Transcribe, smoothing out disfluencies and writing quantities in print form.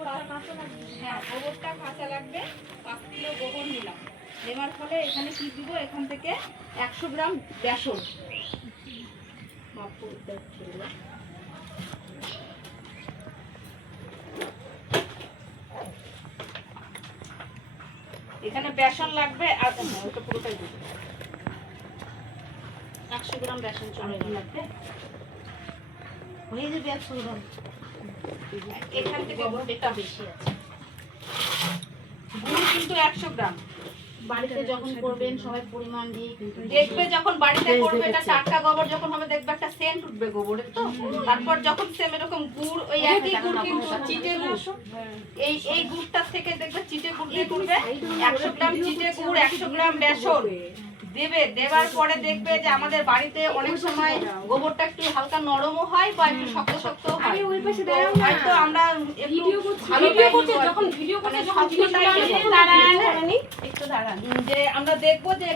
হ্যাঁ, গোবরটা কাঁচা লাগবে। 5 কিলো গোবর নিলাম। নেওয়ার ফলে এখানে কি দিব, এখান থেকে 100 গ্রাম বেসন। এখানে বেসন লাগবে আর ওটা পুরোটাই দিব। 100 গ্রাম বেসন চলে লাগবে। হয়ে যাবে 100 গ্রাম। এখান থেকে গোবরটা বেশি আছে। গুড় কিন্তু 100 গ্রাম। বাড়িতে যখন করবেন সবাই পরিমাণ দিয়ে কিন্তু দেখবে যখন বাড়িতে করবে এটা টাটকা গোবর যখন হবে দেখবে একটা সেন্ট উঠবে গোবরের। তো তারপর যখন সেম এরকম গুড়, ওই একই গুড় কিন্তু চিটে গুড়, এই গুড়টা থেকে দেখবে চিটে গুড় দিয়ে করবে। 100 গ্রাম চিটে গুড়, 100 গ্রাম বেসন দেবে। দেওয়ার পরে দেখবে যে আমাদের বাড়িতে অনেক সময় গোবরটা একটু হালকা নরমও হয় বা একটু শক্ত শক্ত হয়। হয়তো আমরা একটু দাঁড়ান, যে আমরা দেখবো যে